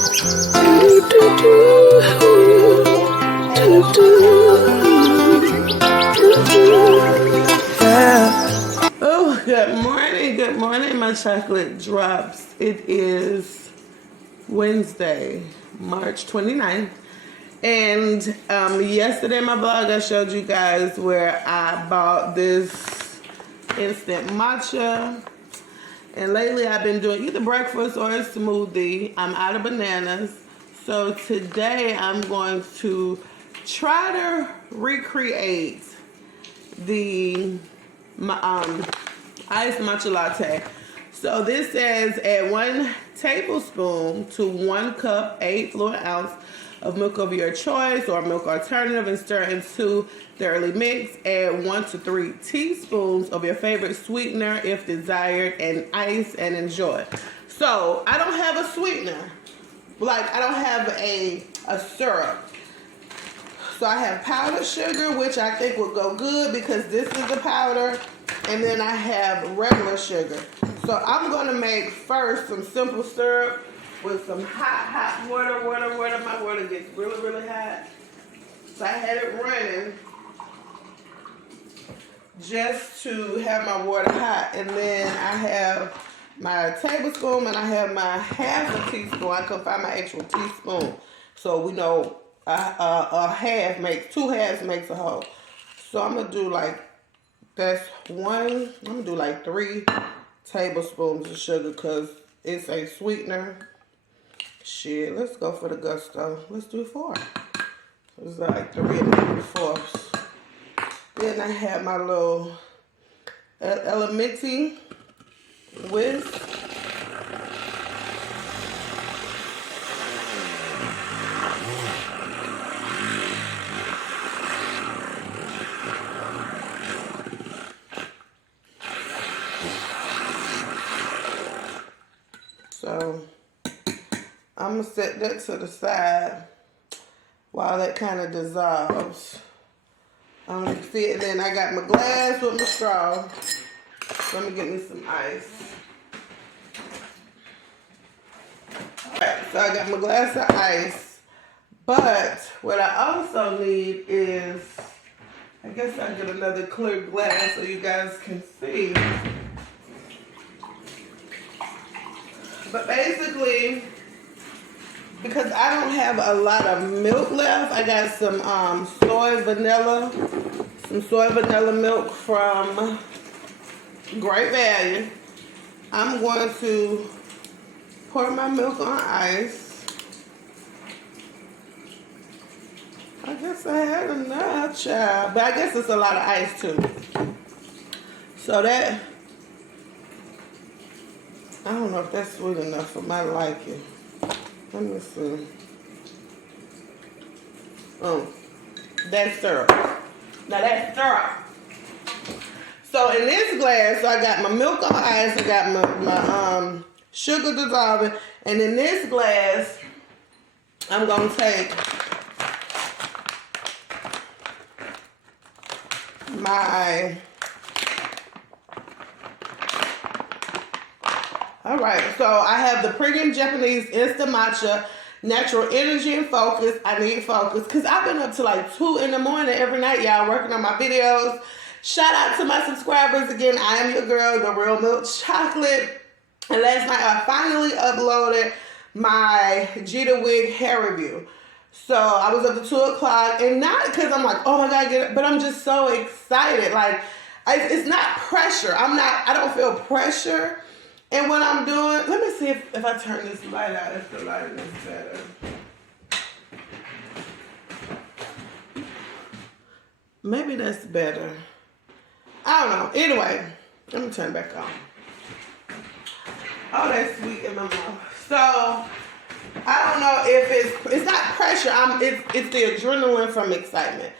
Oh, good morning, my chocolate drops. It is Wednesday, March 29th. And yesterday in my vlog, I showed you guys where I bought this instant matcha. And lately I've been doing either breakfast or a smoothie. I'm out of bananas. So today I'm going to try to recreate the iced matcha latte. So this says add 1 tablespoon to 1 cup 8 fluid ounce of milk of your choice or milk alternative and stir into thoroughly mix. Add 1 to 3 teaspoons of your favorite sweetener if desired and ice and enjoy. So I don't have a sweetener. Like I don't have a syrup. So I have powdered sugar, which I think will go good because this is the powder. And then I have regular sugar. So I'm going to make first some simple syrup with some hot water. My water gets really hot. So I had it running just to have my water hot. And then I have my tablespoon and I have my half a teaspoon. I couldn't find my actual teaspoon. So we know a half makes, 2 halves makes a whole. So I'm going to do like, that's 1, I'm going to do like 3 tablespoons of sugar because it's a sweetener. Shit, let's go for the gusto. Let's do 4. It's like 3 3/4. Then I have my little Elementi Whisk. So I'm going to set that to the side while that kind of dissolves. See it. Then I got my glass with my straw. Let me get me some ice. Alright, so I got my glass of ice. But what I also need is, I guess I'll get another clear glass so you guys can see. But basically, because I don't have a lot of milk left, I got some soy vanilla milk from Great Value. I'm going to pour my milk on ice. I guess I had enough, child. But I guess it's a lot of ice too. So that, I don't know if that's sweet enough for my liking. Let me see. Oh, that's syrup. Now that's syrup. So in this glass, so I got my milk on ice, I got my sugar dissolving, and in this glass, I'm gonna take my, all right, so I have the Premium Japanese Instant Matcha Natural Energy and Focus. I need focus because I've been up to like 2 in the morning every night, y'all, working on my videos. Shout out to my subscribers again. I am your girl, the Real Milk Chocolate. And last night I finally uploaded my Gita Wig hair review. So I was up to 2 o'clock, and not because I'm like, oh my God, get it, but I'm just so excited. Like, it's not pressure. I don't feel pressure. And what I'm doing, let me see if I turn this light out, if the lighting is better. Maybe that's better. I don't know. Anyway, let me turn it back on. Oh, that's sweet in my mouth. So, I don't know if it's not pressure. It's the adrenaline from excitement.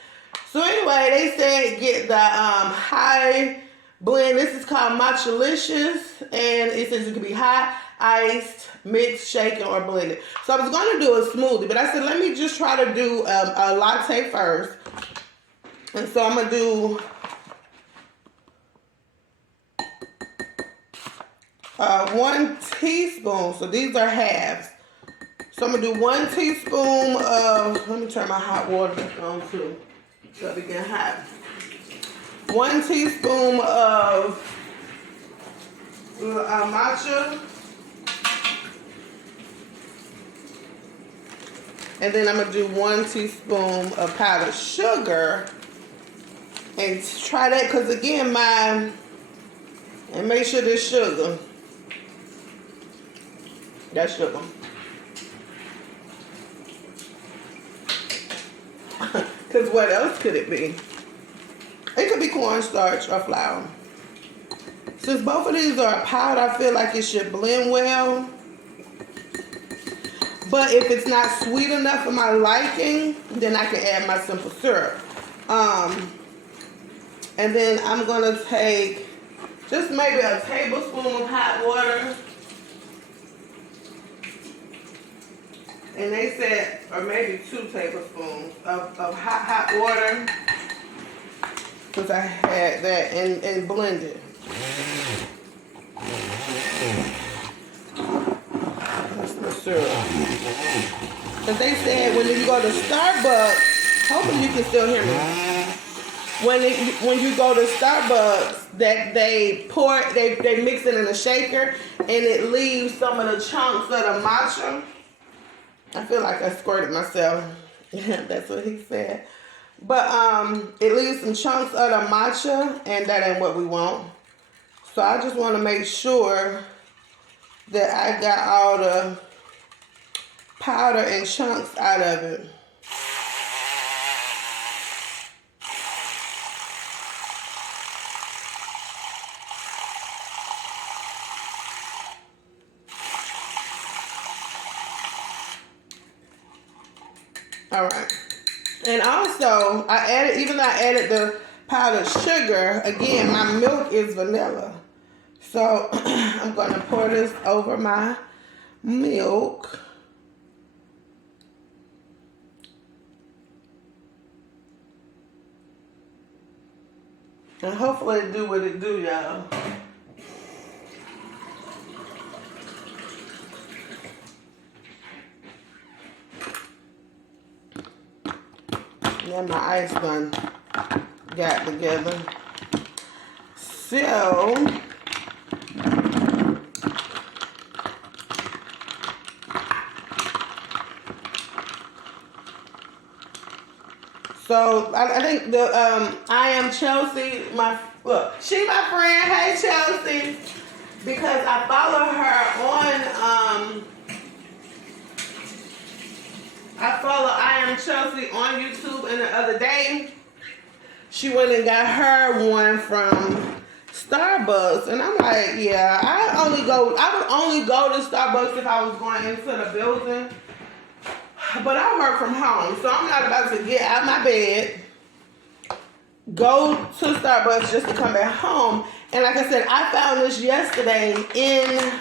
So anyway, they said get the high blend. This is called Matchalicious, and it says it can be hot, iced, mixed, shaken, or blended. So I was going to do a smoothie, but I said let me just try to do a latte first. And so I'm going to do 1 teaspoon. So these are halves. So I'm gonna do 1 teaspoon of, let me turn my hot water back on too, so it get hot. 1 teaspoon of matcha. And then I'm gonna do 1 teaspoon of powdered sugar. And try that, because again, and make sure this sugar. That's sugar. Because what else could it be? It could be cornstarch or flour. Since both of these are powder, I feel like it should blend well. But if it's not sweet enough for my liking, then I can add my simple syrup. And then I'm gonna take just maybe a tablespoon of hot water. And they said, or maybe 2 tablespoons of hot water. Because I had that and blend it. That's the syrup. Because they said when you go to Starbucks, hopefully you can still hear me. When you go to Starbucks, that they mix it in a shaker and it leaves some of the chunks of the matcha. I feel like I squirted myself. That's what he said. But it leaves some chunks of the matcha, and that ain't what we want. So I just want to make sure that I got all the powder and chunks out of it. All right. And also, even though I added the powdered sugar, again, my milk is vanilla. So I'm going to pour this over my milk. And hopefully it do what it do, y'all. Now my ice done got together. So I think the I am Chelsea, she my friend. Hey Chelsea, because I follow her on I am Chelsea on YouTube, and the other day she went and got her one from Starbucks, and I'm like, yeah, I would only go to Starbucks if I was going into the building. But I work from home, so I'm not about to get out of my bed, go to Starbucks just to come back home. And like I said, I found this yesterday in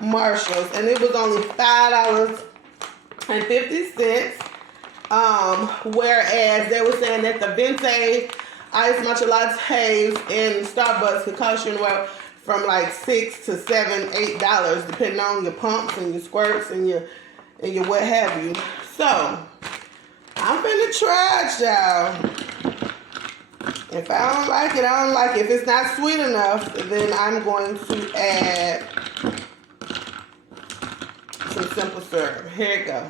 Marshall's, and it was only $5.50. Whereas they were saying that the Venti ICED Matcha Lattes in Starbucks could cost you anywhere from like $6 to $7, $8, depending on your pumps and your squirts and your what have you. So I'm finna try it, y'all. If I don't like it, I don't like it. If it's not sweet enough, then I'm going to add some simple syrup. Here it goes.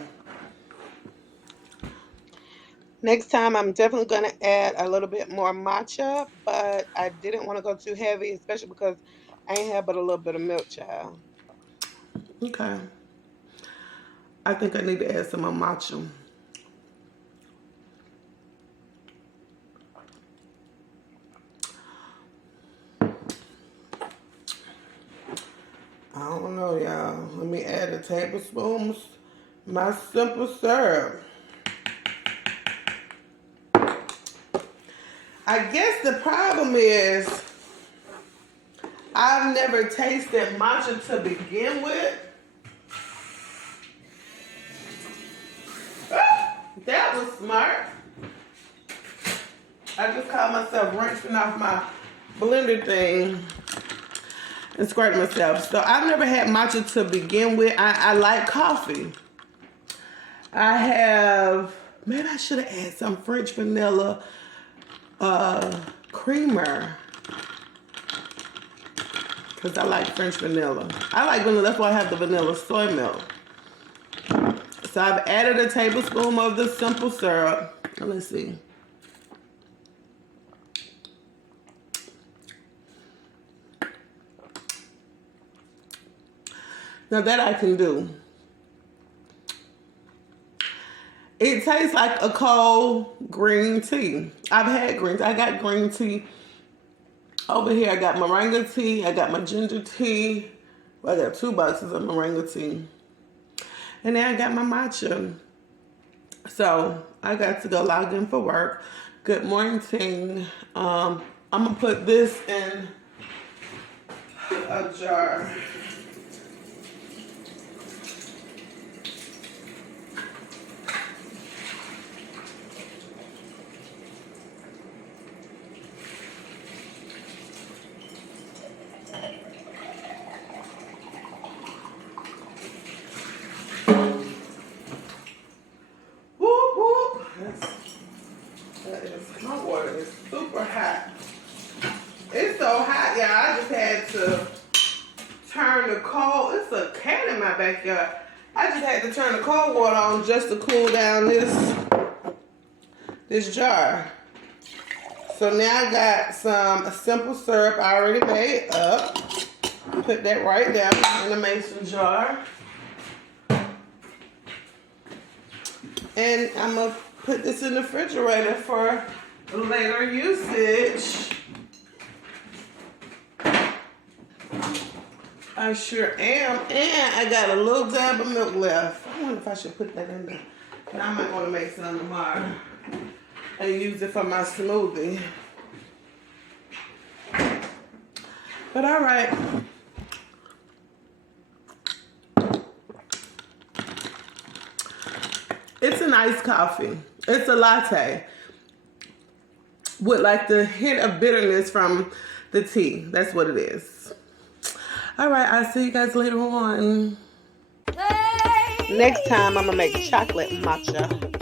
Next time, I'm definitely going to add a little bit more matcha, but I didn't want to go too heavy, especially because I ain't had but a little bit of milk, child. Okay. I think I need to add some more matcha. I don't know, y'all. Let me add a tablespoon my simple syrup. I guess the problem is I've never tasted matcha to begin with. That was smart. I just caught myself rinsing off my blender thing and squirting myself. So I've never had matcha to begin with. I like coffee. I have, maybe I should have added some French vanilla creamer. Because I like French vanilla. I like vanilla, that's why I have the vanilla soy milk. So I've added a tablespoon of the simple syrup. Let's see. Now that I can do. It tastes like a cold green tea. I've had green tea. I got green tea over here. I got moringa tea. I got my ginger tea. Well, I got 2 boxes of moringa tea. And then I got my matcha. So I got to go log in for work. Good morning, team. I'm going to put this in a jar. My water is super hot. It's so hot, y'all. I just had to turn the cold. It's a cat in my backyard. I just had to turn the cold water on just to cool down this jar. So now I got some simple syrup I already made up. Put that right down in the mason jar. And I'm going to put this in the refrigerator for later usage. I sure am. And I got a little dab of milk left. I wonder if I should put that in there. And I might want to make some tomorrow and use it for my smoothie. But all right. It's an iced coffee. It's a latte with like the hint of bitterness from the tea. That's what it is. All right, I'll see you guys later on. Next time, I'm going to make chocolate matcha.